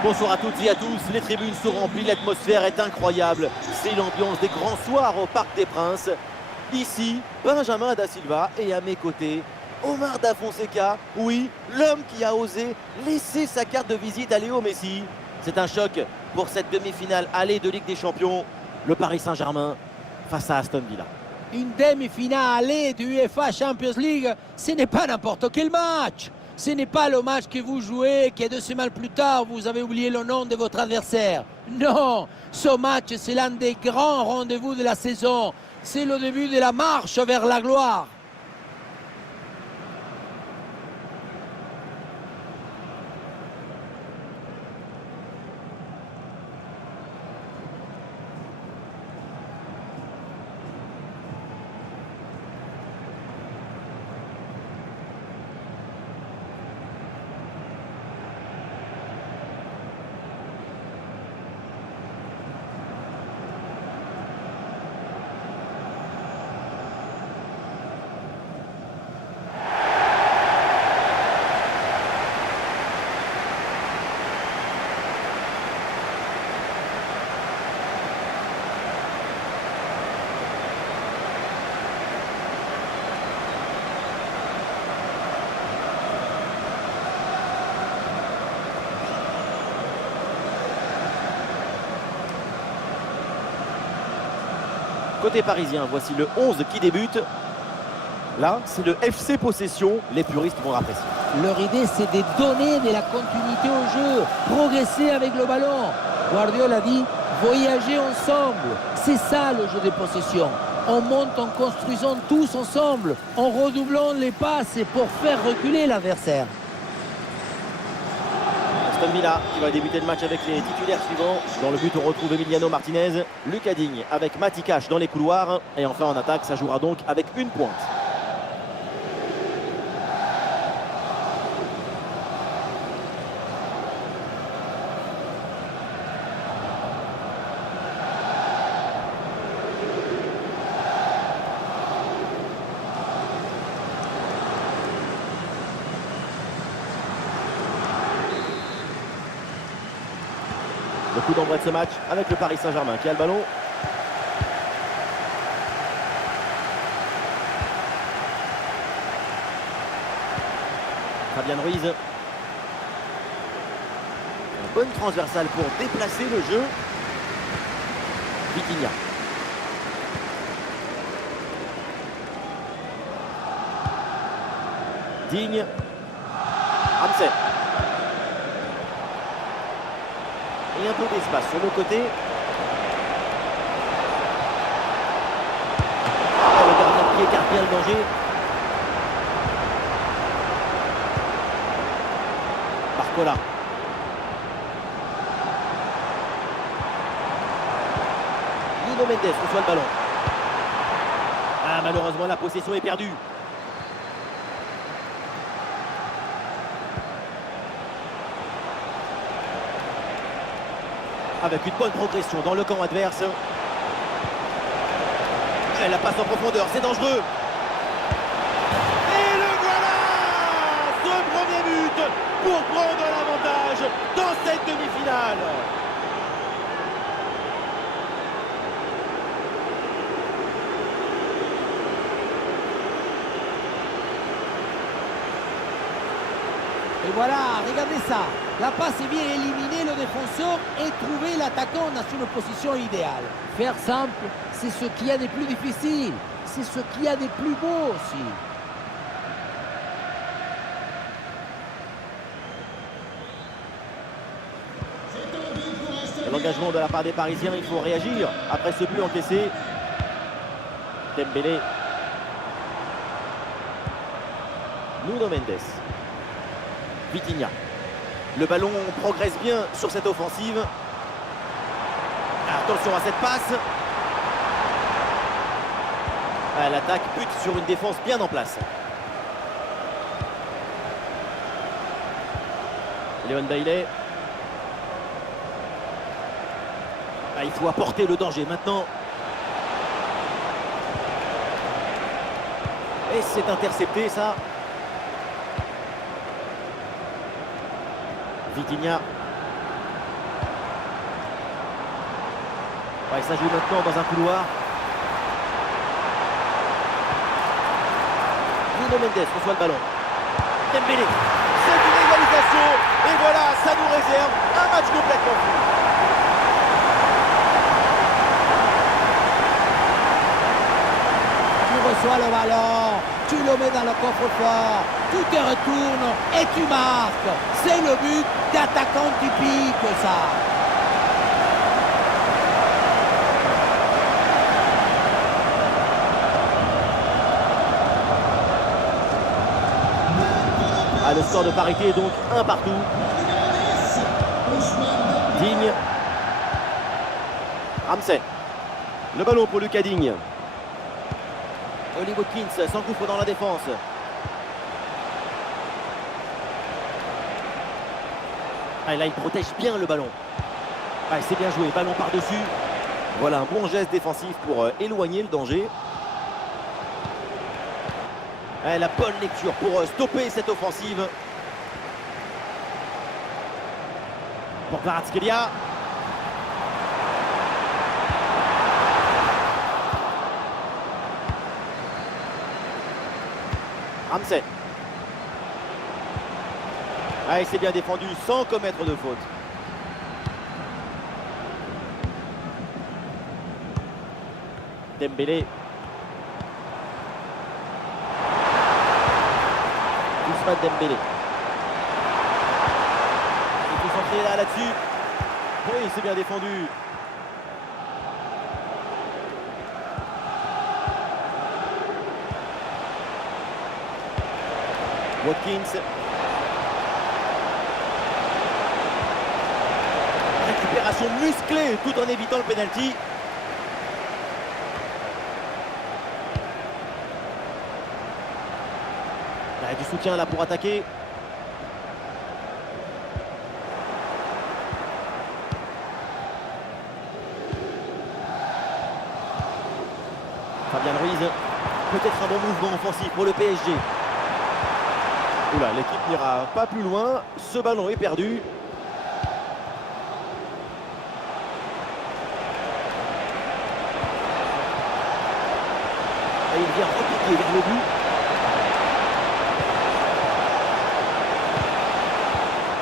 Bonsoir à toutes et à tous, les tribunes sont remplies, l'atmosphère est incroyable. C'est l'ambiance des grands soirs au Parc des Princes. Ici, Benjamin Da Silva et à mes côtés, Omar Da Fonseca, oui, l'homme qui a osé laisser sa carte de visite à Léo Messi. C'est un choc pour cette demi-finale allée de Ligue des Champions. Le Paris Saint-Germain face à Aston Villa. Une demi-finale du UEFA Champions League, ce n'est pas n'importe quel match. Ce n'est pas le match que vous jouez, que 2 semaines plus tard, vous avez oublié le nom de votre adversaire. Non, ce match, c'est l'un des grands rendez-vous de la saison. C'est le début de la marche vers la gloire. Côté parisien, voici le 11 qui débute. Là, c'est le FC Possession. Les puristes vont apprécier. Leur idée, c'est de donner de la continuité au jeu, progresser avec le ballon. Guardiola dit, voyager ensemble. C'est ça le jeu de possession. On monte en construisant tous ensemble, en redoublant les passes pour faire reculer l'adversaire. Aston Villa qui va débuter le match avec les titulaires suivants. Dans le but, on retrouve Emiliano Martinez, Lucas Digne avec Matty Cash dans les couloirs. Et enfin en attaque, ça jouera donc avec une pointe. Le coup d'envoi de ce match avec le Paris Saint-Germain qui a le ballon. Fabian Ruiz. Une bonne transversale pour déplacer le jeu. Vitinha. Digne. Ramsey. Et un peu d'espace sur le côté. Le gardien qui écarte bien le danger. Barcola. Nuno Mendes reçoit le ballon. Ah, malheureusement, la possession est perdue. Avec une bonne progression dans le camp adverse. Et la passe en profondeur, c'est dangereux. Et le voilà! Ce premier but pour prendre l'avantage dans cette demi-finale. Et voilà, regardez ça. La passe est bien éliminer le défenseur et trouver l'attaquant dans une position idéale. Faire simple, c'est ce qu'il y a de plus difficile. C'est ce qu'il y a de plus beau aussi. L'engagement de la part des Parisiens, il faut réagir. Après ce but encaissé, Dembélé. Nuno Mendes. Vitinha. Le ballon progresse bien sur cette offensive. Attention à cette passe. L'attaque bute sur une défense bien en place. Léon Bailey. Il faut apporter le danger maintenant. Et c'est intercepté ça. Vitinha. Ouais, ça joue maintenant dans un couloir. Nuno Mendes reçoit le ballon. Dembélé. C'est une égalisation. Et voilà, ça nous réserve un match complètement fou. Tu reçois le ballon, tu le mets dans le coffre-fort, tu te retournes et tu marques. C'est le but d'attaquant typique, ça. Ah, le score de parité est donc 1 partout. Digne. Ramsey. Le ballon pour Lucas Digne. Oli Watkins s'engouffre dans la défense. Ah, là, il protège bien le ballon. Ah, c'est bien joué, ballon par-dessus. Voilà un bon geste défensif pour éloigner le danger. Ah, la bonne lecture pour stopper cette offensive. Pour Kvaratskhelia. Ramsey. Ah, il s'est bien défendu sans commettre de faute. Dembélé. Ousmane Dembélé. Il faut s'entrer là-dessus. Oui, il s'est bien défendu. Watkins. Récupération musclée tout en évitant le penalty. Il y a du soutien là pour attaquer. Fabien Ruiz. Peut-être un bon mouvement offensif pour le PSG. Oula, l'équipe n'ira pas plus loin. Ce ballon est perdu. Et il vient repiquer vers le but.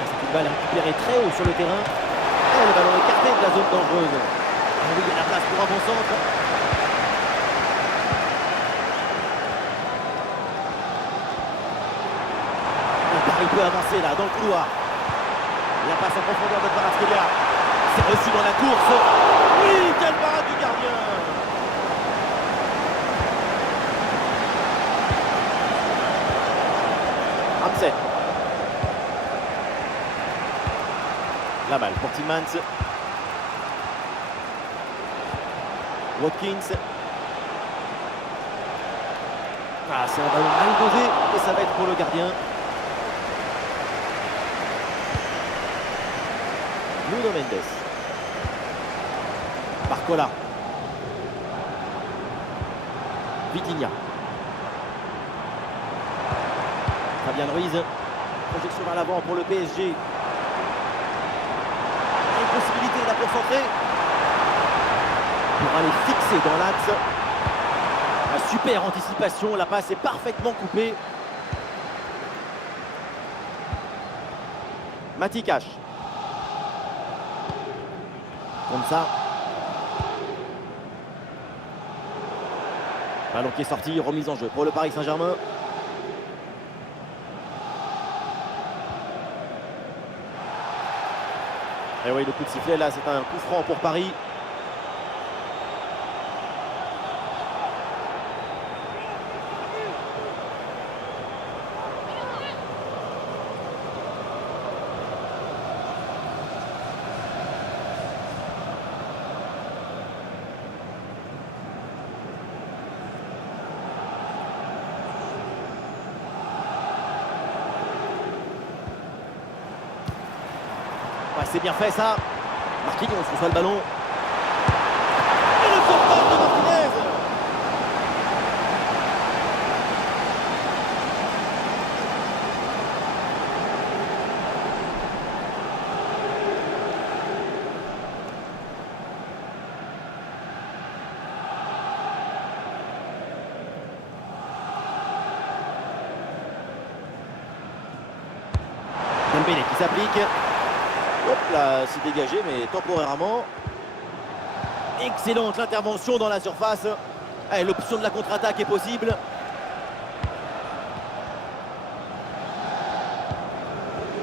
C'est une balle récupérée très haut sur le terrain. Oh, le ballon écarté de la zone dangereuse. Ah oui, il y a la place pour un bon centre. Il peut avancer là dans le couloir. La passe en profondeur de Kvaratskhelia. C'est reçu dans la course. Oui, quelle parade du gardien. Ramsey. La balle pour Tillmans. Watkins. Ah, c'est un ballon mal dosé et ça va être pour le gardien. Nuno Mendes. Barcola. Vitinha. Fabien Ruiz. Projection vers l'avant pour le PSG. Une possibilité là pour centrer. Pour aller fixer dans l'axe. La super anticipation. La passe est parfaitement coupée. Mati Cash. Comme ça. Ballon qui est sorti, remise en jeu pour le Paris Saint-Germain. Et oui, le coup de sifflet là, c'est un coup franc pour Paris. Ouais, c'est bien fait ça. Marquinhos reçoit le ballon. Et le sauvetage de Martinez. Dembélé qui s'applique. Hop là, c'est dégagé, mais temporairement. Excellente intervention dans la surface. Allez, l'option de la contre-attaque est possible.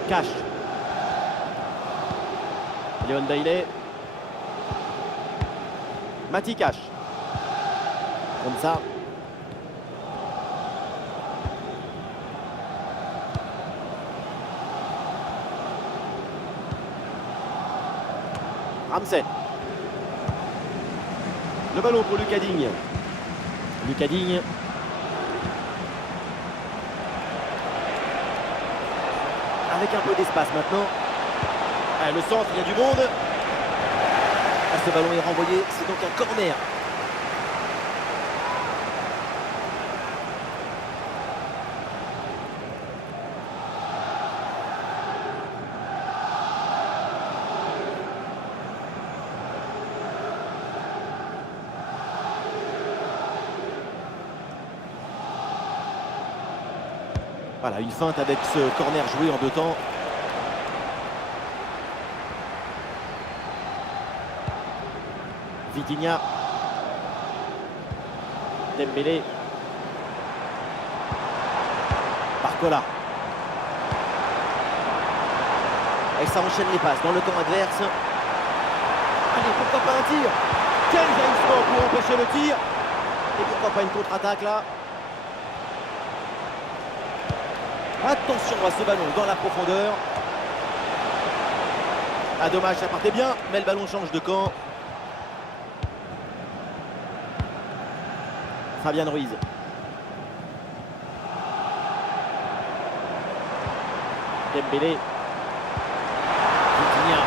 Cash. Léon Bailey. Mati Cash. Comme ça. Ramsey. Le ballon pour Lucas Digne. Lucas Digne. Avec un peu d'espace maintenant. Le centre, il y a du monde. Ce ballon est renvoyé, c'est donc un corner. Voilà, une feinte avec ce corner joué en 2 temps. Vitinha. Dembélé. Barcola. Et ça enchaîne les passes dans le camp adverse. Allez, pourquoi pas un tir? Quel jaillissement pour empêcher le tir. Et pourquoi pas une contre-attaque là? Attention à ce ballon dans la profondeur. Ah dommage, ça partait bien, mais le ballon change de camp. Fabian Ruiz. Dembélé. Vitinha.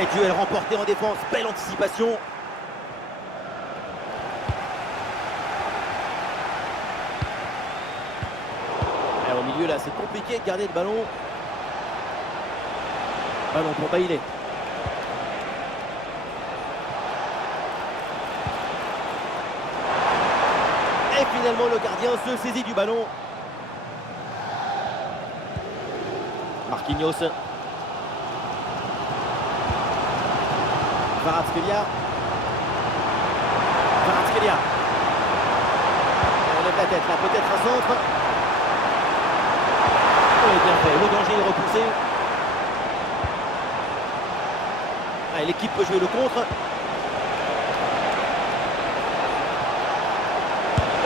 Et duel remporté en défense, belle anticipation. Et au milieu là, c'est compliqué de garder le ballon. Ballon pour Bailey. Et finalement le gardien se saisit du ballon. Marquinhos. Kvaratskhelia. Kvaratskhelia. On lève la tête là, peut-être un centre. Oui, bien fait, le danger est repoussé. Allez, l'équipe peut jouer le contre.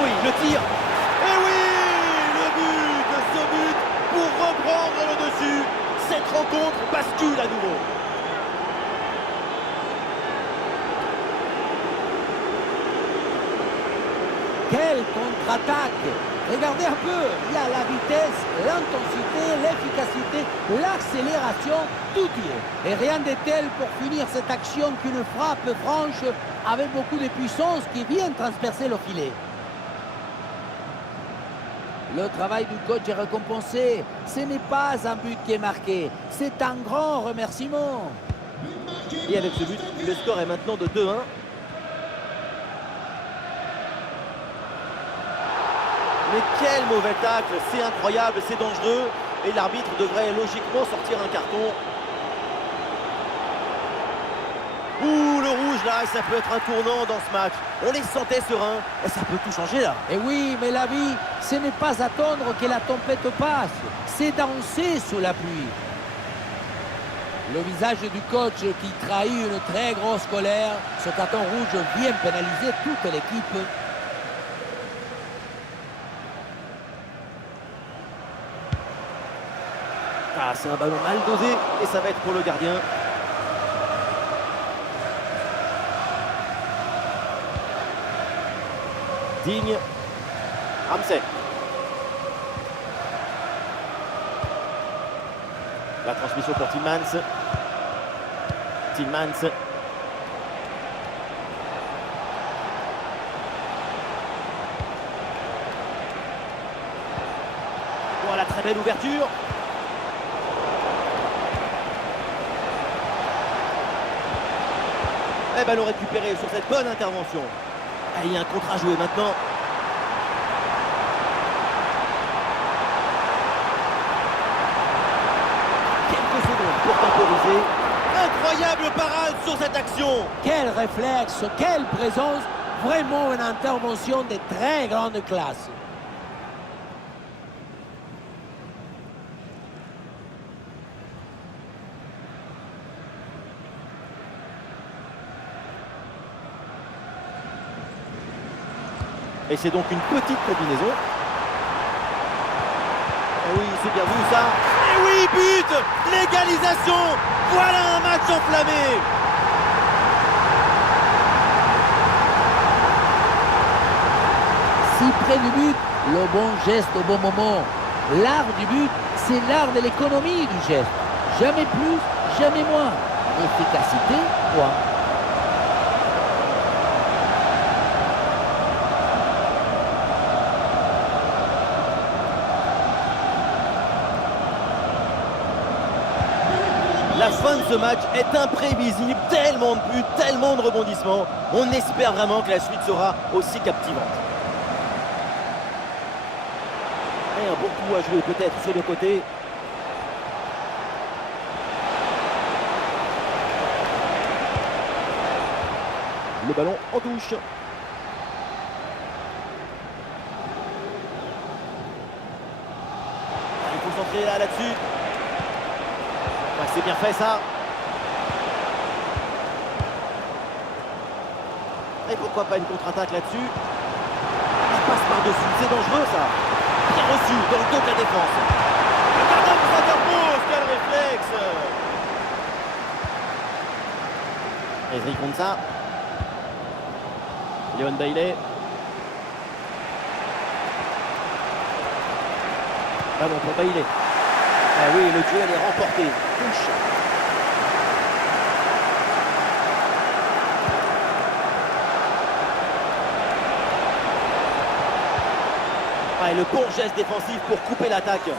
Oui, le tir. Et oui, le but, ce but pour reprendre le dessus. Cette rencontre bascule à nouveau. Quelle contre-attaque! Regardez un peu, il y a la vitesse, l'intensité, l'efficacité, l'accélération, tout y est. Et rien de tel pour finir cette action qu'une frappe franche avec beaucoup de puissance qui vient transpercer le filet. Le travail du coach est récompensé. Ce n'est pas un but qui est marqué, c'est un grand remerciement. Et avec ce but, le score est maintenant de 2-1. Mais quel mauvais tacle, c'est incroyable, c'est dangereux. Et l'arbitre devrait logiquement sortir un carton. Ouh, le rouge là, ça peut être un tournant dans ce match. On les sentait sereins, et ça peut tout changer là. Et oui, mais la vie, ce n'est pas attendre que la tempête passe, c'est danser sous la pluie. Le visage du coach qui trahit une très grosse colère. Ce carton rouge vient pénaliser toute l'équipe. Ah, c'est un ballon mal dosé et ça va être pour le gardien. Digne. Ramsey. La transmission pour Tillmans. Tillmans. Voilà, très belle ouverture. Et ballon récupéré sur cette bonne intervention. Ah, il y a un contre à jouer maintenant. Incroyable parade sur cette action. Quel réflexe, quelle présence, vraiment une intervention de très grande classe. Et c'est donc une petite combinaison. Et oui, c'est bien vu ça. Et oui, but, l'égalisation. Voilà un match enflammé. Si près du but, le bon geste au bon moment. L'art du but, c'est l'art de l'économie du geste. Jamais plus, jamais moins. Efficacité, point. La fin de ce match est imprévisible, tellement de buts, tellement de rebondissements. On espère vraiment que la suite sera aussi captivante. Et un bon coup à jouer peut-être sur le côté. Le ballon en touche. Il faut centrer là-dessus. C'est bien fait ça. Et pourquoi pas une contre-attaque là-dessus. Il passe par-dessus, c'est dangereux ça. Bien reçu dans le dos de la défense. Le gardien qui s'interpose, quel réflexe. Ezri contre ça. Léon Bailey. Ballon pour Bailey. Ah oui, le duel est remporté. Touche. Ah, et le bon geste défensif pour couper l'attaque.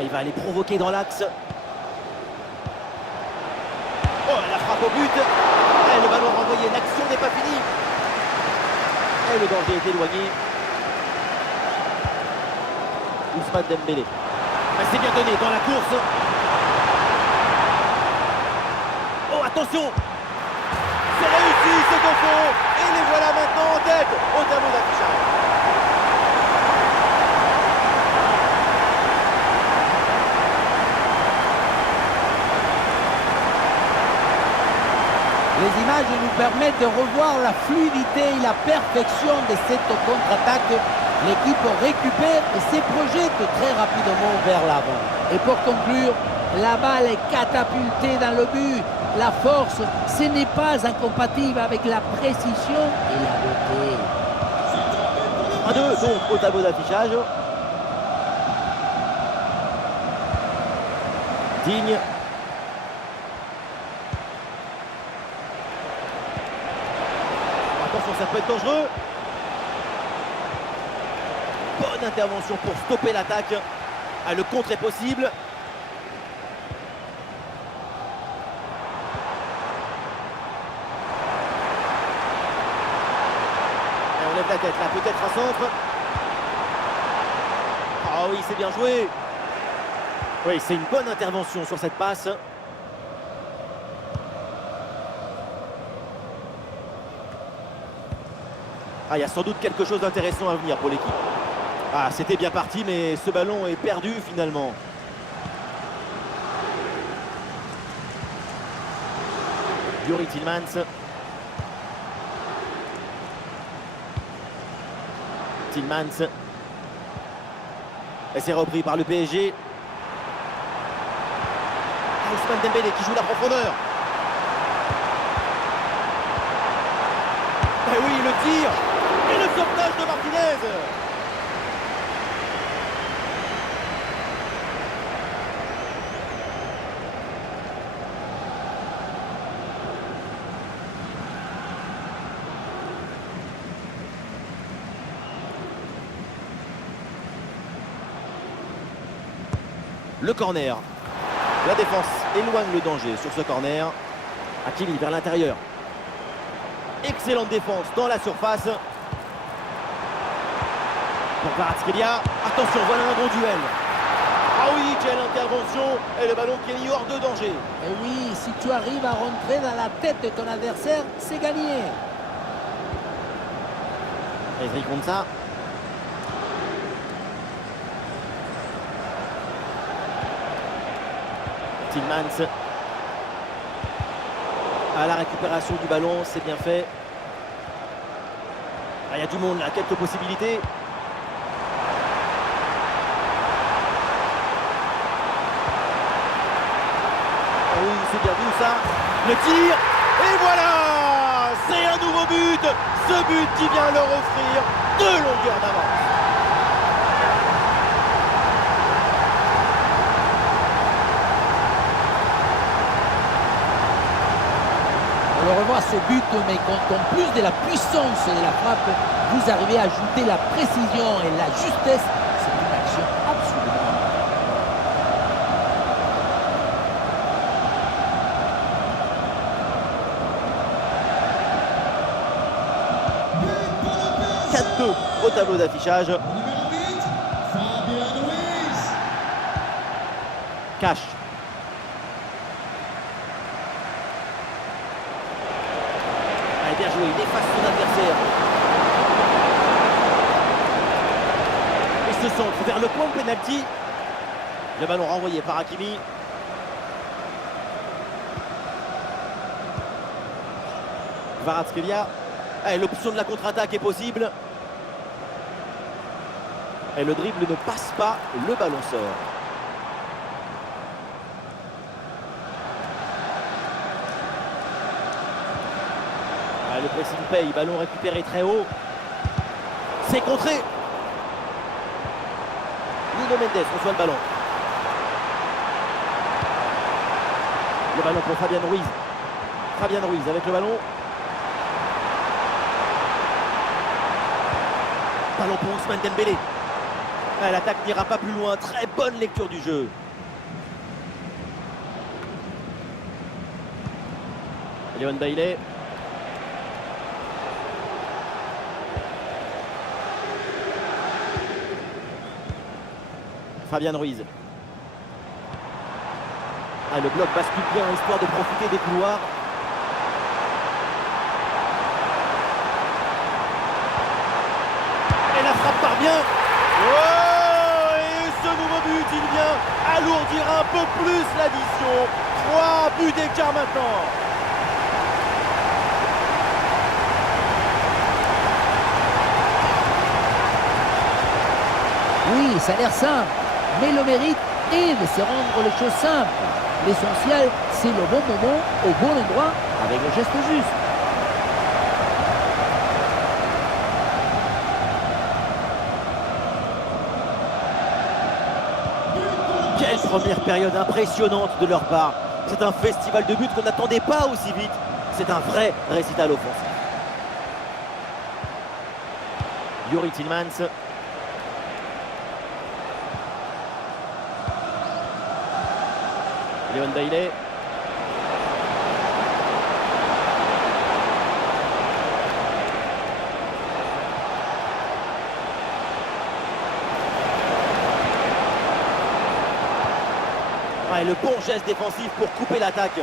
Il va aller provoquer dans l'axe. Oh, la frappe au but. Et le ballon renvoyé, l'action n'est pas finie. Et le danger est éloigné. Ousmane Dembélé. C'est bien donné dans la course. Oh, attention. C'est réussi, c'est au fond. Et les voilà maintenant en tête au tableau d'affichage. Les images nous permettent de revoir la fluidité et la perfection de cette contre-attaque. L'équipe récupère et se projette très rapidement vers l'avant. Et pour conclure, la balle est catapultée dans le but. La force, ce n'est pas incompatible avec la précision et la beauté. 1-2 donc au tableau d'affichage. Digne. Attention, ça peut être dangereux. Bonne intervention pour stopper l'attaque. Ah, le contre est possible. Et on lève la tête là, peut-être un centre. Ah oui, c'est bien joué. Oui, c'est une bonne intervention sur cette passe. Ah, il y a sans doute quelque chose d'intéressant à venir pour l'équipe. Ah, c'était bien parti, mais ce ballon est perdu finalement. Youri Tielemans. Tielemans. Et c'est repris par le PSG. Ousmane Dembélé qui joue la profondeur. Et oui, le tir. Et le sauvetage de Martinez. Le corner. La défense éloigne le danger sur ce corner. Hakimi vers l'intérieur. Excellente défense dans la surface. pour Kvaratskhelia. Attention, voilà un bon duel. Ah oui, quelle intervention. Et le ballon qui est mis hors de danger. Et oui, si tu arrives à rentrer dans la tête de ton adversaire, c'est gagné. Ezri Konsa. Tillmans. À la récupération du ballon, c'est bien fait. Ah, il y a du monde là, quelques possibilités. Ah oui, c'est bien vu ça. Le tir. Et voilà. C'est un nouveau but. Ce but qui vient leur offrir 2 longueurs d'avance. On le revoit ce but, mais quand en plus de la puissance de la frappe, vous arrivez à ajouter la précision et la justesse, c'est une action absolument. Au tableau d'affichage. Cash. Allez, bien joué, il efface son adversaire. Et se centre vers le point de pénalty. Le ballon renvoyé par Hakimi. Kvaratskhelia. Allez, l'option de la contre-attaque est possible. Et le dribble ne passe pas, le ballon sort. Ah, le pressing paye, ballon récupéré très haut. C'est contré. Nuno Mendes reçoit le ballon. Le ballon pour Fabian Ruiz. Fabian Ruiz avec le ballon. Ballon pour Ousmane Dembélé. L'attaque n'ira pas plus loin. Très bonne lecture du jeu. Léon Bailey. Fabian Ruiz. Le bloc bascule bien histoire de profiter des couloirs. Et la frappe part bien. Oh, et ce nouveau but, il vient alourdir un peu plus l'addition. 3 buts d'écart maintenant. Oui, ça a l'air simple, mais le mérite est de se rendre les choses simples. L'essentiel, c'est le bon moment, au bon endroit, avec le geste juste. Quelle première période impressionnante de leur part. C'est un festival de buts qu'on n'attendait pas aussi vite. C'est un vrai récital offensif. Youri Tillmans. Léon Bailey. Et le bon geste défensif pour couper l'attaque.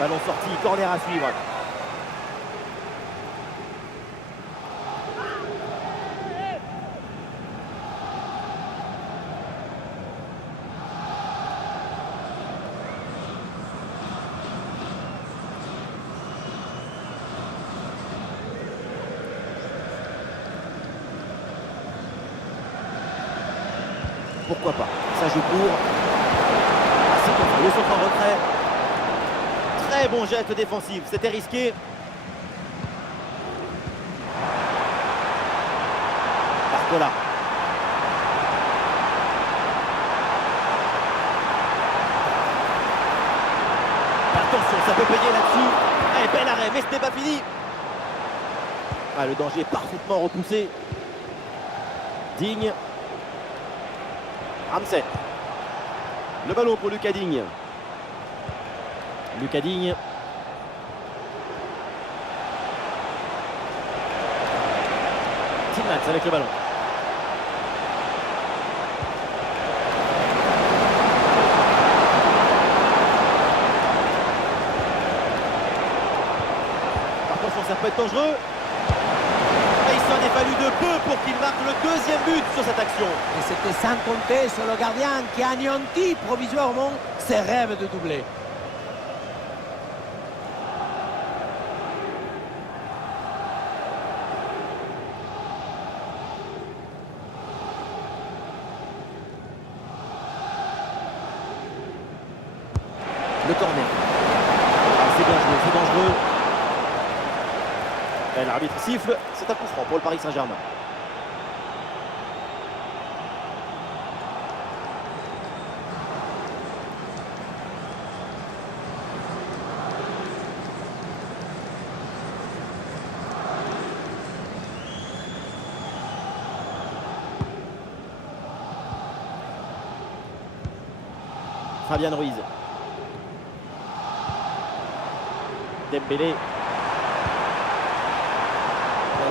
Ballon sorti, corner à suivre. Pourquoi pas? Ça joue court. Le centre en retrait. Très bon geste défensif. C'était risqué. Barcola. Attention, ça peut payer là-dessus. Eh, bel arrêt, mais ce n'est pas fini. Le danger est parfaitement repoussé. Digne. Ramsey. Le ballon pour Lucas Digne. Lucas Digne. Tillmans avec le ballon. Attention, ça peut être dangereux. Et il s'en est fallu de peu pour qu'il marque le deuxième but sur cette action. Et c'était sans compter sur le gardien qui a anéanti provisoirement ses rêves de doubler. Le corner. C'est bien joué, c'est dangereux. Et l'arbitre siffle, c'est un coup franc pour le Paris Saint-Germain. Fabian Ruiz. Dembélé.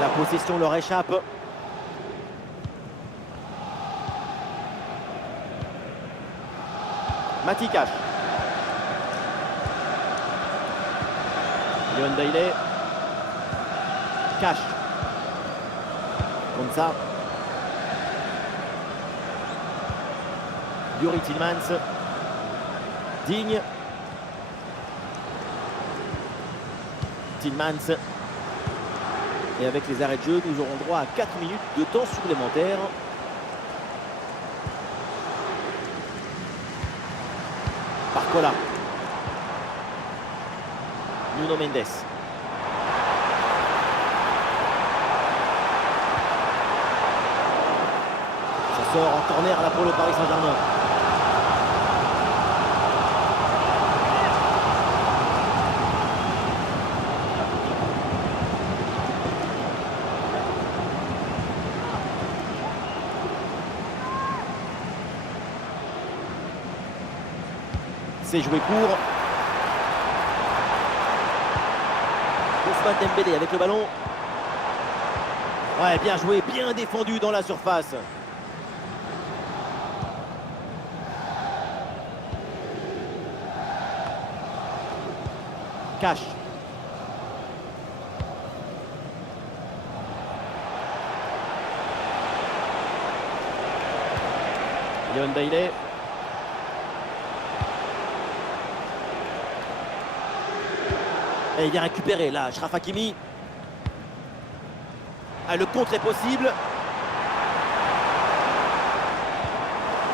La possession leur échappe. Matikash. Léon Bailey. Cash. Konsa. Yuri Tillmans. Digne. Tillmans. Et avec les arrêts de jeu, nous aurons droit à 4 minutes de temps supplémentaire. Barcola. Nuno Mendes. Ça sort en corner là pour le Paris Saint-Germain. C'est joué court. Ousmane Dembélé avec le ballon. Ouais, bien joué, bien défendu dans la surface. Cash. Léon Bailey. Et il vient récupérer là, Achraf Hakimi. Ah, le contre est possible.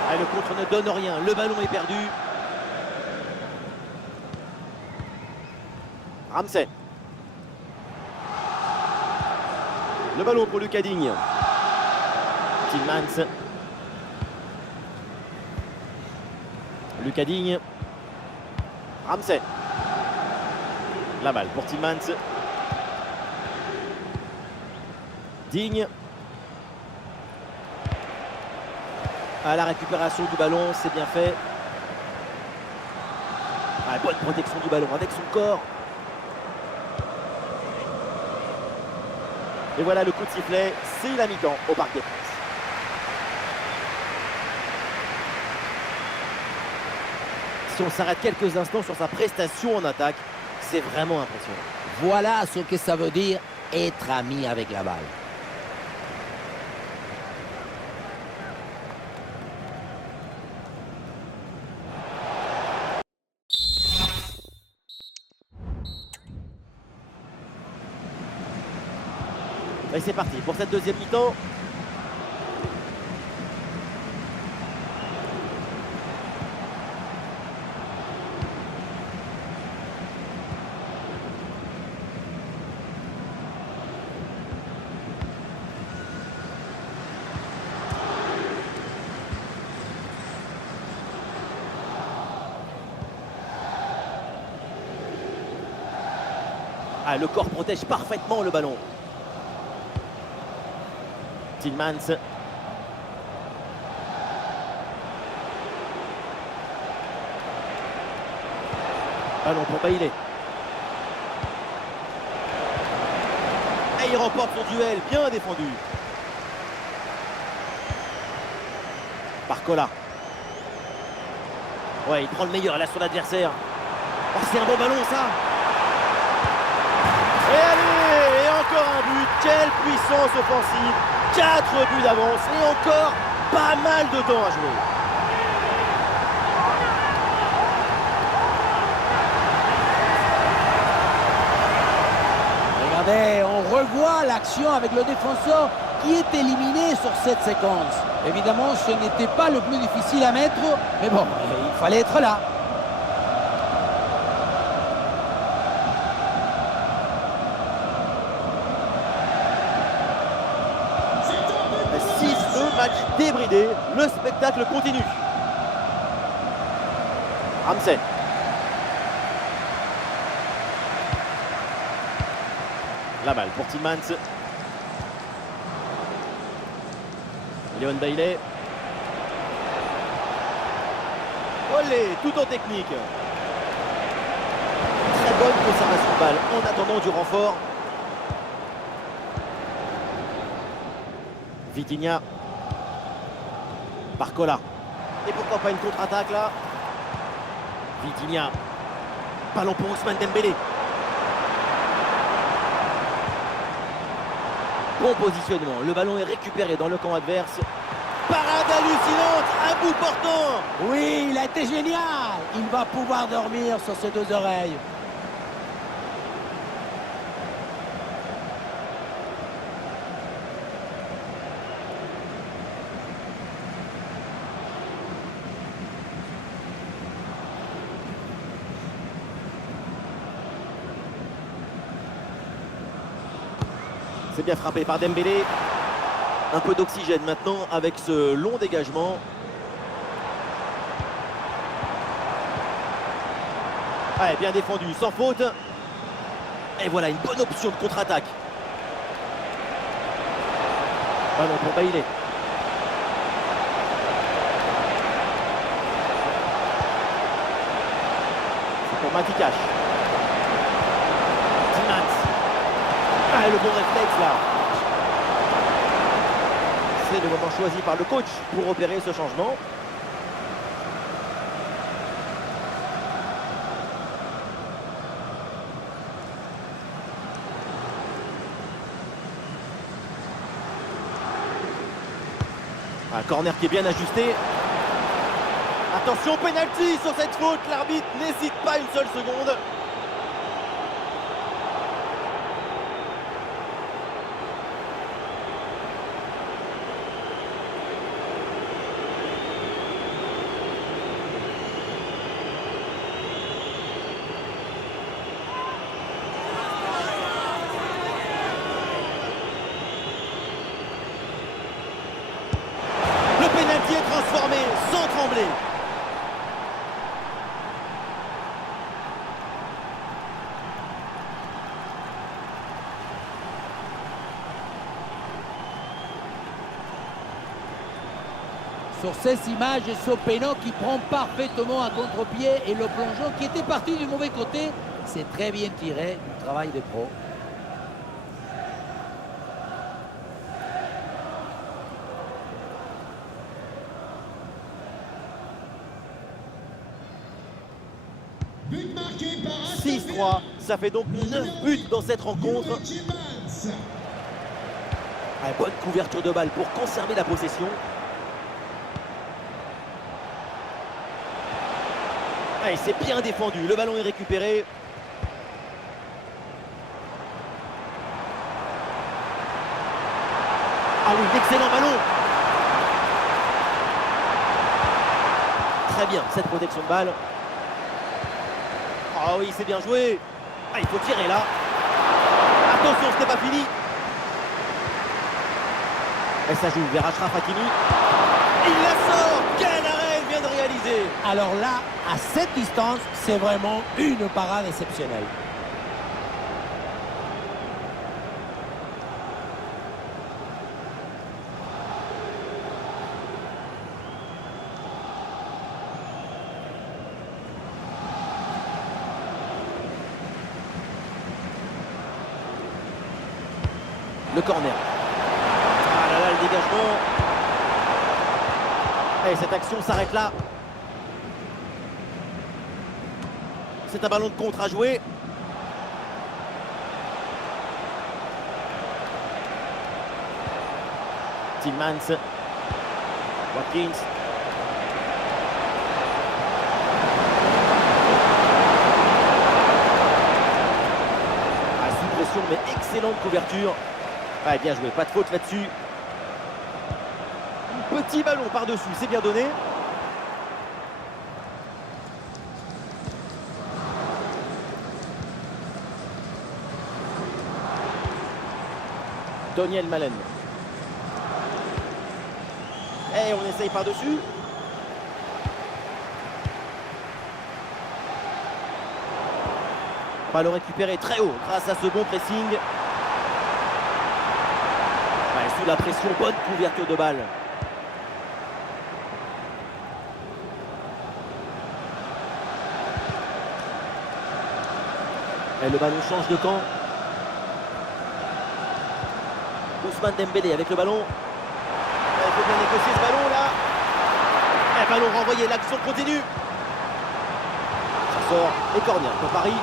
Ah, le contre ne donne rien, le ballon est perdu. Ramsey. Le ballon pour Lucas Digne. Tillmans. Lucas Digne. Ramsey. La balle pour Tillmans. Digne. À la récupération du ballon, c'est bien fait. Ah, bonne protection du ballon avec son corps. Et voilà le coup de sifflet, c'est la mi-temps au Parc des Princes. Si on s'arrête quelques instants sur sa prestation en attaque, c'est vraiment impressionnant. Voilà ce que ça veut dire être ami avec la balle. Et c'est parti pour cette deuxième mi-temps. Ah, le corps protège parfaitement le ballon. Tillmans. Ballon pour Bailey. Et il remporte son duel, bien défendu. Barcola. Ouais, il prend le meilleur là sur l'adversaire. Oh, c'est un bon ballon ça. Et allez, Quelle puissance offensive! 4 buts d'avance et encore pas mal de temps à jouer. Regardez, on revoit l'action avec le défenseur qui est éliminé sur cette séquence. Évidemment, ce n'était pas le plus difficile à mettre, mais bon, il fallait être là. 6-2, match débridé, le spectacle continue. Ramsey. La balle pour Tillmans. Leon Bailey. Olé, tout en technique. Très bonne conservation de balle en attendant du renfort. Vitinha. Barcola. Et pourquoi pas une contre-attaque là? Vitinha. Ballon pour Ousmane Dembélé. Bon positionnement, le ballon est récupéré dans le camp adverse. Parade hallucinante, un bout portant. Oui, il a été génial. Il va pouvoir dormir sur ses 2 oreilles. C'est bien frappé par Dembélé. Un peu d'oxygène maintenant avec ce long dégagement. Ouais, bien défendu, sans faute. Et voilà une bonne option de contre-attaque. Ballon pour Bailey. C'est pour Matikash. Ah, le bon réflexe là. C'est le moment choisi par le coach pour opérer ce changement. Un corner qui est bien ajusté. Attention, penalty sur cette faute. L'arbitre n'hésite pas une seule seconde. Penalty est transformé sans trembler. Sur ces images, Sopeno qui prend parfaitement un contre-pied et le plongeon qui était parti du mauvais côté. C'est très bien tiré du travail des pros. But marqué par 6-3, ça fait donc 9 buts dans cette rencontre. Ah, bonne couverture de balle pour conserver la possession. Ah, c'est bien défendu, le ballon est récupéré. Ah oui, excellent ballon. Très bien, cette protection de balle. Ah oui, c'est bien joué. Ah, il faut tirer là. Attention, ce n'est pas fini. Et ça joue vers Achraf Hakimi. Il la sort. Quel arrêt il vient de réaliser. Alors là, à cette distance, c'est vraiment une parade exceptionnelle. Le corner. Ah là là, le dégagement. Et cette action s'arrête là. C'est un ballon de contre à jouer. Tillmans. Watkins. Sous pression, mais excellente couverture. Ah, bien joué, pas de faute là-dessus. Petit ballon par-dessus, c'est bien donné. Daniel Malen. Et on essaye par-dessus. On va le récupérer très haut grâce à ce bon pressing. Ouais, sous la pression, bonne couverture de balle. Et le ballon change de camp. Ousmane Dembélé avec le ballon. Il faut bien négocier ce ballon là. Et ballon renvoyé, l'action continue. Ça sort et corner pour Paris.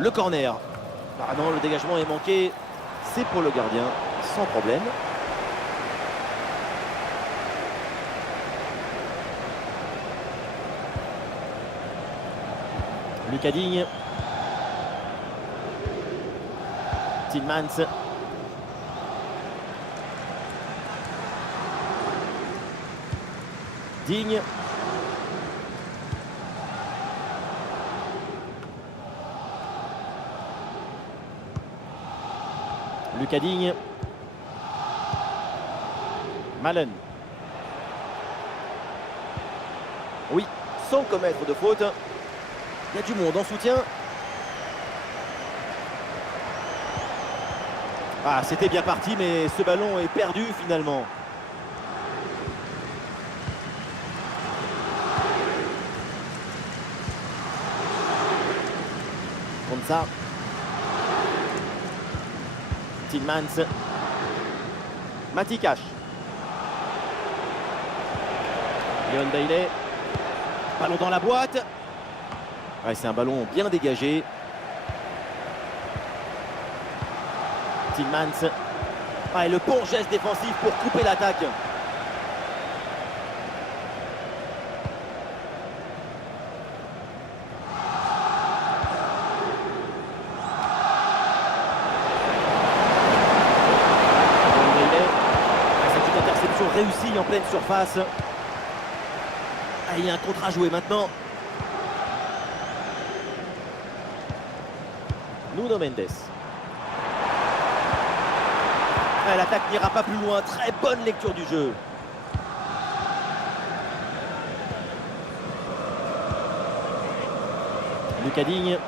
Le corner. Ah non, le dégagement est manqué. C'est pour le gardien, sans problème. Lucas Digne. Tillmans. Digne. Lucas Digne. Malen. Oui, sans commettre de faute. Il y a du monde en soutien. Ah, c'était bien parti, mais ce ballon est perdu finalement. Comme ça. Tillmans. Matty Cash. Leon Bailey. Ballon dans la boîte. Ouais, c'est un ballon bien dégagé. Tillmans. Ah, et le bon geste défensif pour couper l'attaque. Réussi en pleine surface. Ah, il y a un contre à jouer maintenant. Nuno Mendes. Ah, l'attaque n'ira pas plus loin. Très bonne lecture du jeu. Lucas Digne.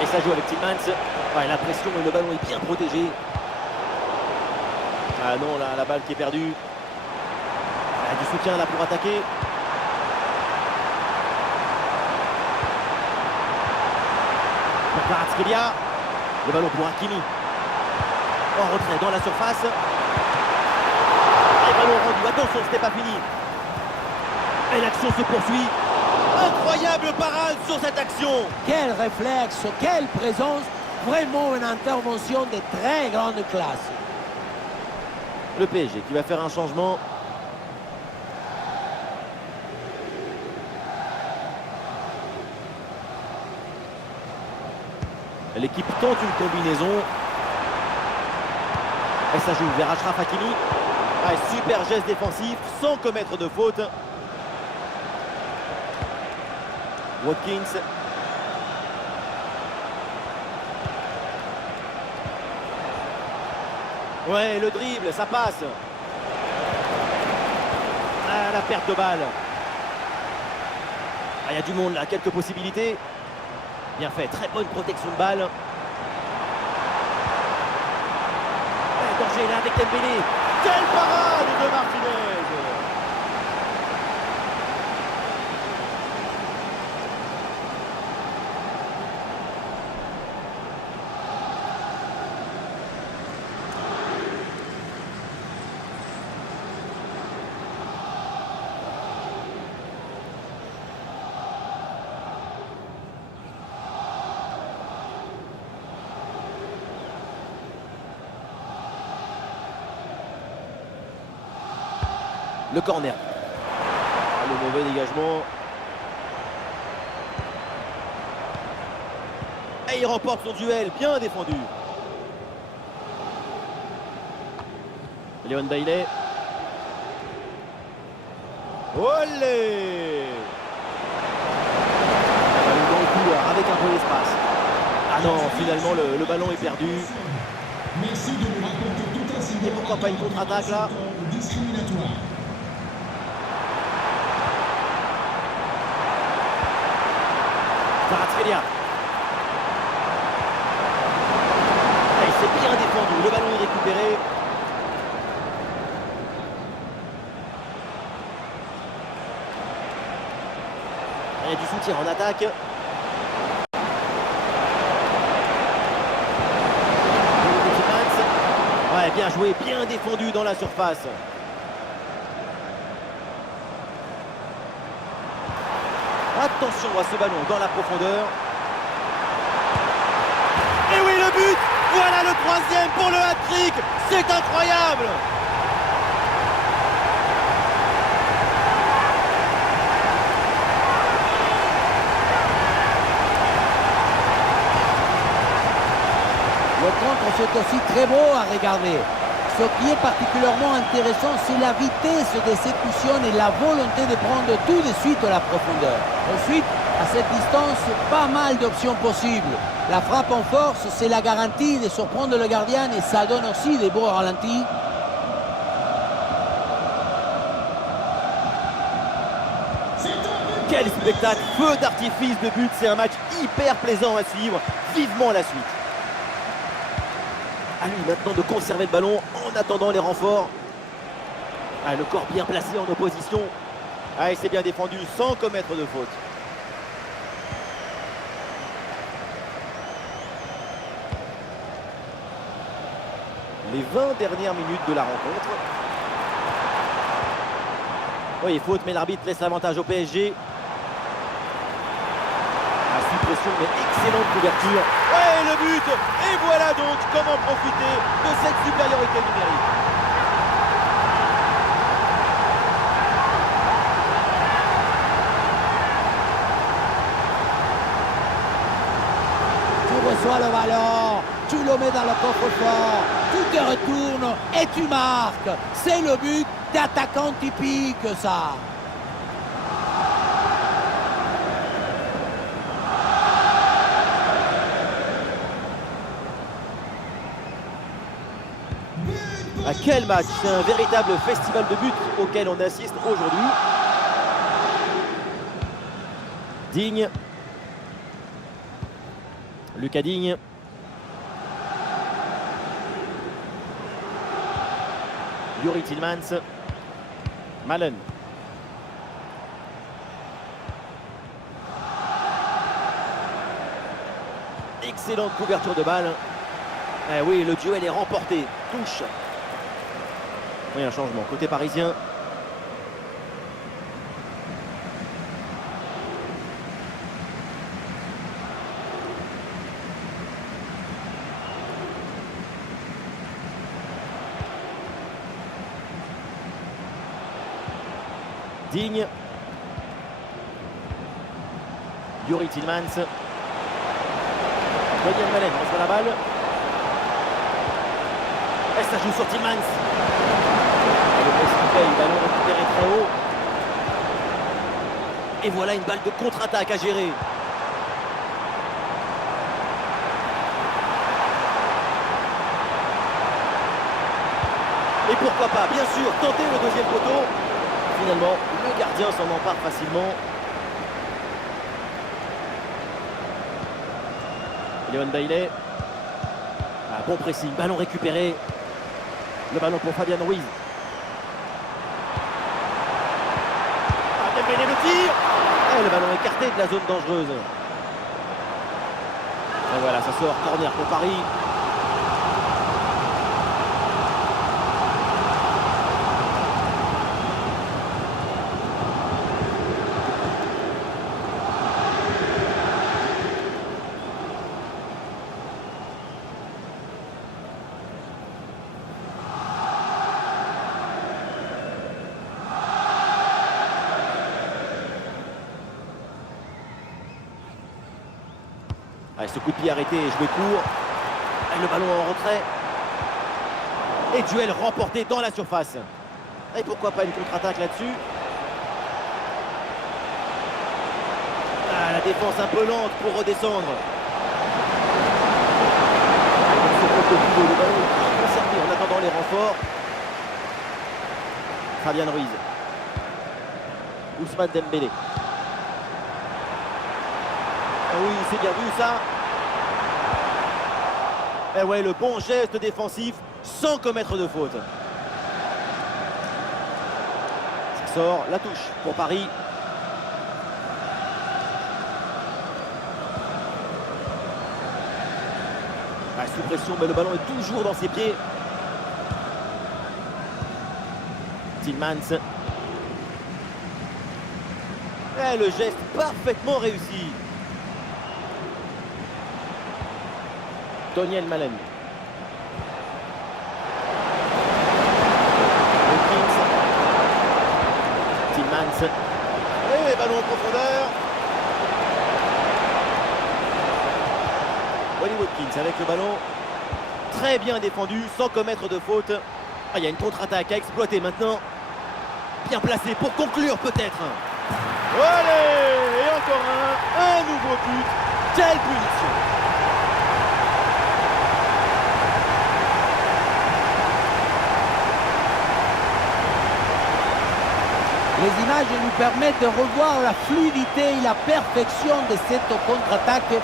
Et ça joue avec Tillmans. Ouais, la pression et le ballon est bien protégé. Ah non, là, la balle qui est perdue. Ah, du soutien là pour attaquer. Kvaratskhelia. Le ballon pour Hakimi. En retrait dans la surface. Et ballon rendu. Attention, ce n'est pas fini. Et l'action se poursuit. Incroyable parade sur cette action. Quel réflexe, quelle présence. Vraiment une intervention de très grande classe. Le PSG qui va faire un changement. L'équipe tente une combinaison. Et ça joue vers Achraf Hakimi. Ah, super geste défensif sans commettre de faute. Watkins. Ouais, le dribble, ça passe. Ah, la perte de balle. Ah, il y a du monde là, quelques possibilités. Bien fait, très bonne protection de balle. Danger là avec Dembélé. Quelle parade de Martinez! Le corner. Ah, le mauvais dégagement. Et il remporte son duel, bien défendu. Léon Bailey. Olé! Ballon dans le couloir avec un peu d'espace. Ah non, finalement le ballon est perdu. Merci de nous raconter tout incident. Et pourquoi pas une contre-attaque là? Discriminatoire. Kvaratskhelia. Et c'est bien défendu, le ballon est récupéré. Il y a du soutien en attaque. Ouais, bien joué, bien défendu dans la surface. Attention à ce ballon dans la profondeur. Et oui, le but! Voilà le troisième pour le hat-trick! C'est incroyable! Le contre, c'est aussi très beau à regarder. Ce qui est particulièrement intéressant, c'est la vitesse d'exécution et la volonté de prendre tout de suite la profondeur. Ensuite, à cette distance, pas mal d'options possibles. La frappe en force, c'est la garantie de surprendre le gardien et ça donne aussi des beaux ralentis. Quel spectacle! Feu d'artifice de but, c'est un match hyper plaisant à suivre. Vivement la suite. À lui maintenant de conserver le ballon en attendant les renforts. Ah, le corps bien placé en opposition. Ah, et c'est bien défendu sans commettre de faute. Les 20 dernières minutes de la rencontre. Oui, faute, mais l'arbitre laisse l'avantage au PSG. Pression, mais excellente couverture. Ouais, le but! Et voilà donc comment profiter de cette supériorité numérique. Tu reçois le ballon, tu le mets dans le coffre-fort, tu te retournes et tu marques. C'est le but d'attaquant typique, ça. À quel match! C'est un véritable festival de buts auquel on assiste aujourd'hui. Digne. Lucas Digne. Youri Tillmans. Malen. Excellente couverture de balle. Eh oui, le duel est remporté. Touche. Oui, un changement. Côté parisien. Digne. Youri Tillmans. Daniel Malen reçoit la balle. Et ça joue sur Tillmans. Le ballon récupéré très haut. Et voilà une balle de contre-attaque à gérer. Et pourquoi pas, bien sûr, tenter le deuxième poteau. Finalement, le gardien s'en empare facilement. Léon Bailey. Ah, bon pressing, ballon récupéré. Le ballon pour Fabian Ruiz. Ah, Dembélé le tir. Et le ballon écarté de la zone dangereuse. Et voilà, ça sort, corner pour Paris. Allez, ce coup de pied arrêté et joué court. Et le ballon en retrait. Et duel remporté dans la surface. Et pourquoi pas une contre-attaque là-dessus. Ah, la défense un peu lente pour redescendre. Le ballon est conservé en attendant les renforts. Fabian Ruiz. Ousmane Dembélé. Ah oui, c'est bien vu ça. Et ouais, le bon geste défensif sans commettre de faute. Ça sort, la touche pour Paris. Ah, sous pression, mais le ballon est toujours dans ses pieds. Tillmans. Et le geste parfaitement réussi. Daniel Malen. Tillmans. Et ballon en profondeur. Wally Watkins avec le ballon. Très bien défendu, sans commettre de faute. Ah, il y a une contre-attaque à exploiter maintenant. Bien placé pour conclure peut-être. Allez, et encore un nouveau but. Quelle punition! Les images nous permettent de revoir la fluidité et la perfection de cette contre-attaque.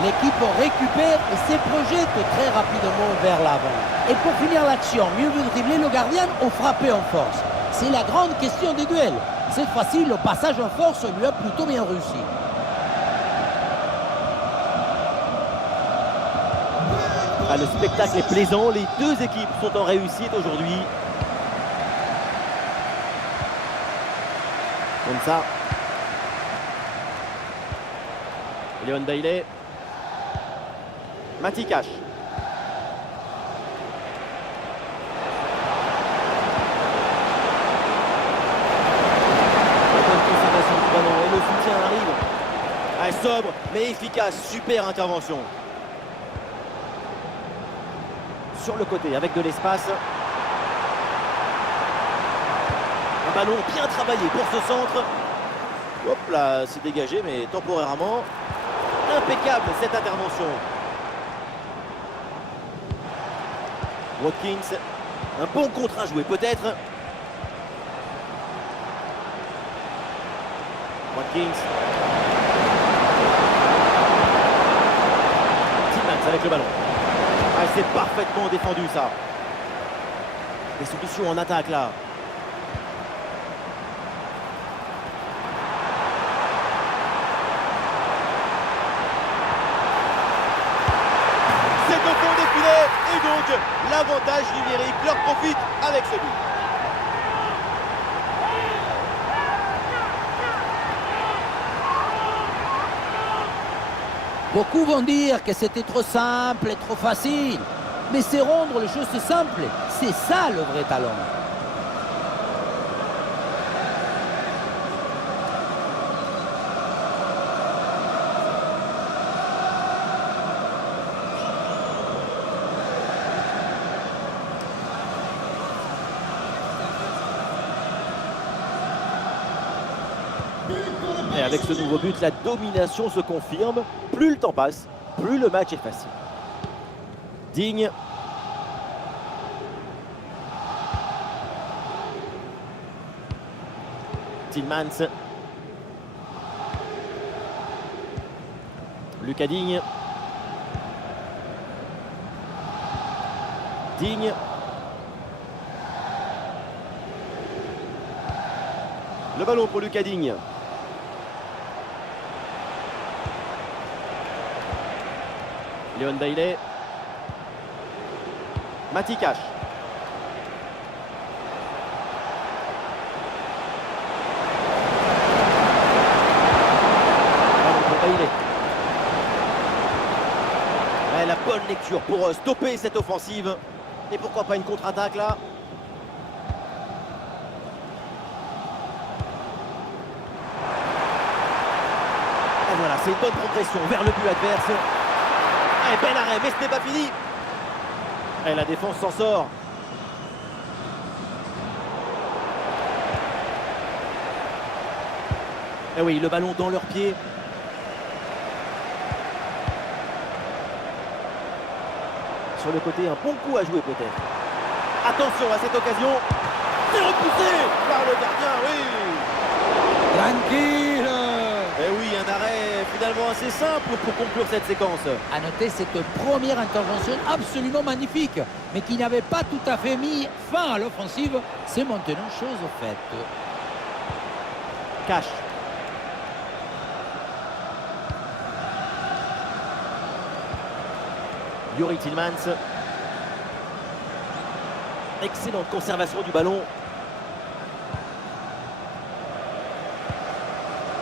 L'équipe récupère et se projette très rapidement vers l'avant. Et pour finir l'action, mieux vaut dribbler le gardien ou frapper en force. C'est la grande question des duels. Cette fois-ci, le passage en force lui a plutôt bien réussi. Ah, le spectacle est plaisant, les deux équipes sont en réussite aujourd'hui. Comme ça. Léon Bailey. Mati Cash. Et le soutien arrive. Ah, sobre mais efficace, super intervention. Sur le côté avec de l'espace. Un ballon bien travaillé pour ce centre. Hop là, c'est dégagé mais temporairement. Impeccable cette intervention. Watkins, un bon contre à jouer peut-être. Watkins. Tillmans avec le ballon. Ah, c'est parfaitement défendu ça. Des solutions en attaque là. C'est au fond des filets et donc l'avantage numérique leur profite avec ce but. Beaucoup vont dire que c'était trop simple et trop facile. Mais c'est rendre les choses simples. C'est ça le vrai talent. Et avec ce nouveau but, la domination se confirme. Plus le temps passe, plus le match est facile. Digne. Tillmans. Lucas Digne. Digne. Le ballon pour Lucas Digne. Léon Bailey. Mati Cash. Ballon pour Bailey. Ouais, la bonne lecture pour stopper cette offensive. Et pourquoi pas une contre-attaque là? Et voilà, c'est une bonne progression vers le but adverse. Et bel arrêt, mais ce n'est pas fini. Et la défense s'en sort. Et oui, le ballon dans leurs pieds. Sur le côté, un bon coup à jouer peut-être. Attention à cette occasion. C'est repoussé par le gardien, oui. Tranquille. Et oui, un arrêt finalement assez simple pour conclure cette séquence. À noter cette première intervention absolument magnifique, mais qui n'avait pas tout à fait mis fin à l'offensive. C'est maintenant chose faite. Cash. Youri Tillmans. Excellente conservation du ballon.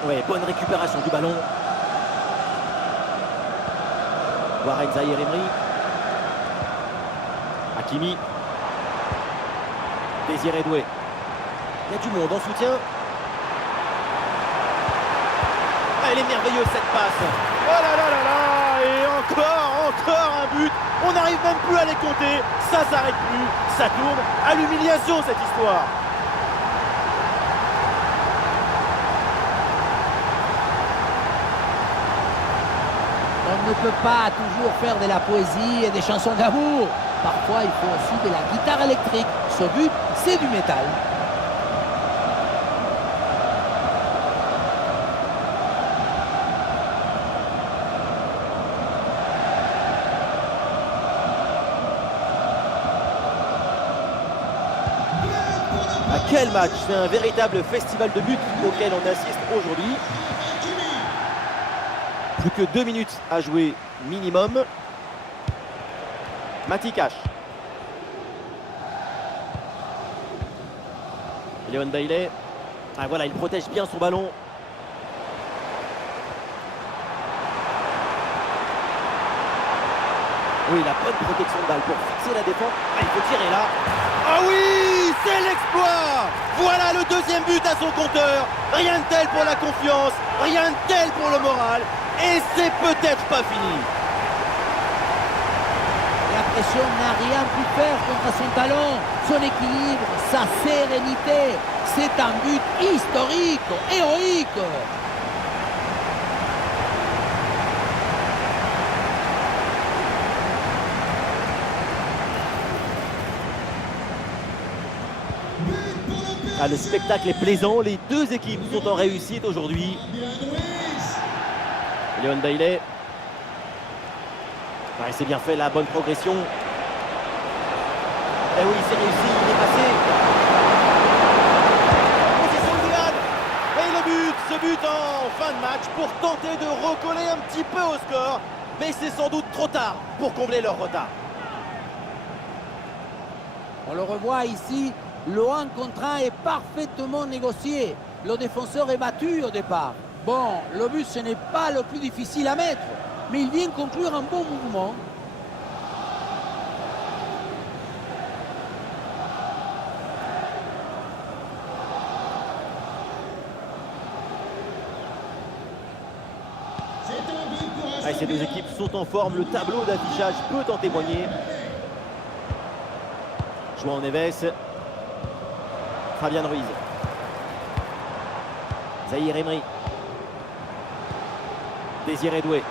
Ouais, bonne récupération du ballon. Warren Zaïre-Emery. Hakimi. Désiré Doué. Il y a du monde en soutien. Ah, elle est merveilleuse cette passe. Oh là là là là. Et encore un but. On n'arrive même plus à les compter. Ça s'arrête plus. Ça tourne à l'humiliation cette histoire. On ne peut pas toujours faire de la poésie et des chansons d'amour. Parfois, il faut aussi de la guitare électrique. Ce but, c'est du métal. À quel match! C'est un véritable festival de buts auquel on assiste aujourd'hui. Plus que 2 minutes à jouer minimum. Mati Cash. Léon Bailey. Ah voilà, il protège bien son ballon. Oui, la bonne protection de balle pour fixer la défense. Ah, il faut tirer là. Ah oui, c'est l'exploit. Voilà le deuxième but à son compteur. Rien de tel pour la confiance, rien de tel pour le moral. Et c'est peut-être pas fini. La pression n'a rien pu faire contre son talent, son équilibre, sa sérénité. C'est un but historique, héroïque. Ah, le spectacle est plaisant, les deux équipes sont en réussite aujourd'hui. Léon Bailey. Ouais, c'est bien fait, la bonne progression. Et oui, c'est réussi, il est passé. Position de Zidane. Et le but, ce but en fin de match pour tenter de recoller un petit peu au score. Mais c'est sans doute trop tard pour combler leur retard. On le revoit ici, le 1 contre 1 est parfaitement négocié. Le défenseur est battu au départ. Bon, le but, ce n'est pas le plus difficile à mettre, mais il vient conclure un bon mouvement. Ah, ces deux équipes sont en forme, le tableau d'affichage peut en témoigner. João Neves. Fabian Ruiz. Zaïre-Emery. Désiré Doué.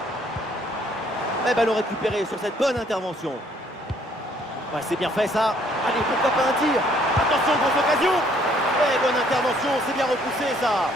Et ballon récupéré sur cette bonne intervention. Ouais, c'est bien fait ça. Allez, pourquoi pas un tir. Attention, grosse occasion. Et bonne intervention, c'est bien repoussé ça.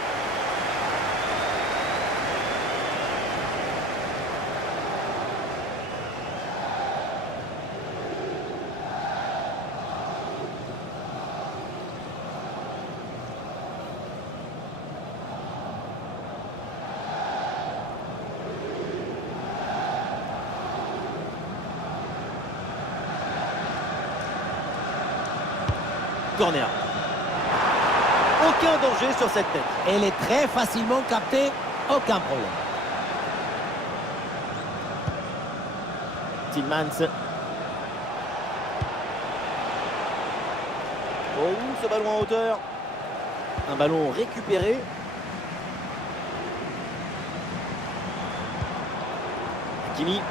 corner. Aucun danger sur cette tête. Elle est très facilement captée, aucun problème. Tillmans. Oh, ce ballon en hauteur. Un ballon récupéré. Hakimi.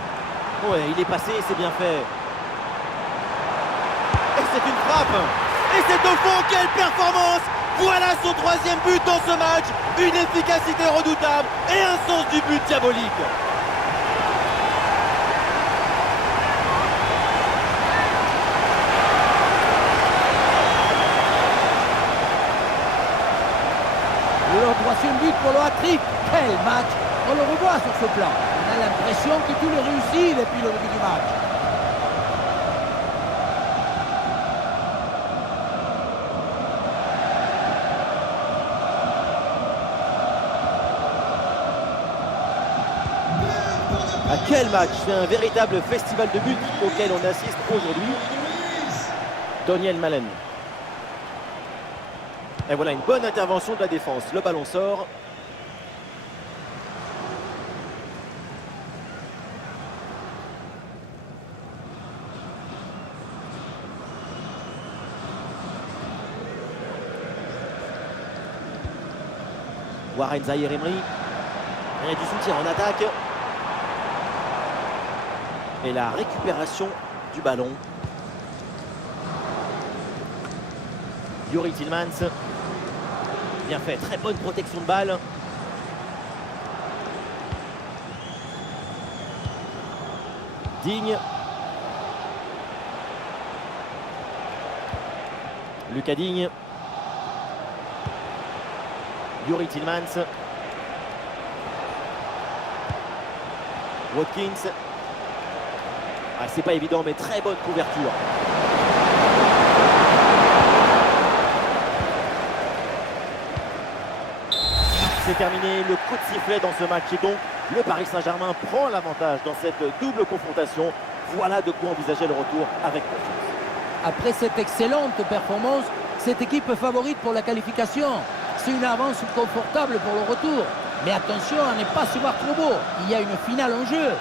Ouais, il est passé, c'est bien fait. Et c'est une frappe. Et c'est au fond, quelle performance! Voilà son 3e but dans ce match. Une efficacité redoutable et un sens du but diabolique. Le 3e but pour le hat-trick. Quel match! On le revoit sur ce plan. On a l'impression que tout est réussi depuis le début du match. À quel match! C'est un véritable festival de buts auquel on assiste aujourd'hui. Daniel Malen. Et voilà une bonne intervention de la défense. Le ballon sort. Warren Zaïre-Emery. Il y a du soutien en attaque. Et la récupération du ballon. Youri Tillmans. Bien fait, très bonne protection de balle. Digne. Lucas Digne. Youri Tillmans. Watkins. Ah, c'est pas évident, mais très bonne couverture. C'est terminé, le coup de sifflet dans ce match et donc le Paris Saint-Germain prend l'avantage dans cette double confrontation. Voilà de quoi envisager le retour avec confiance. Après cette excellente performance, cette équipe est favorite pour la qualification. C'est une avance confortable pour le retour. Mais attention à ne pas se voir trop beau. Il y a une finale en jeu.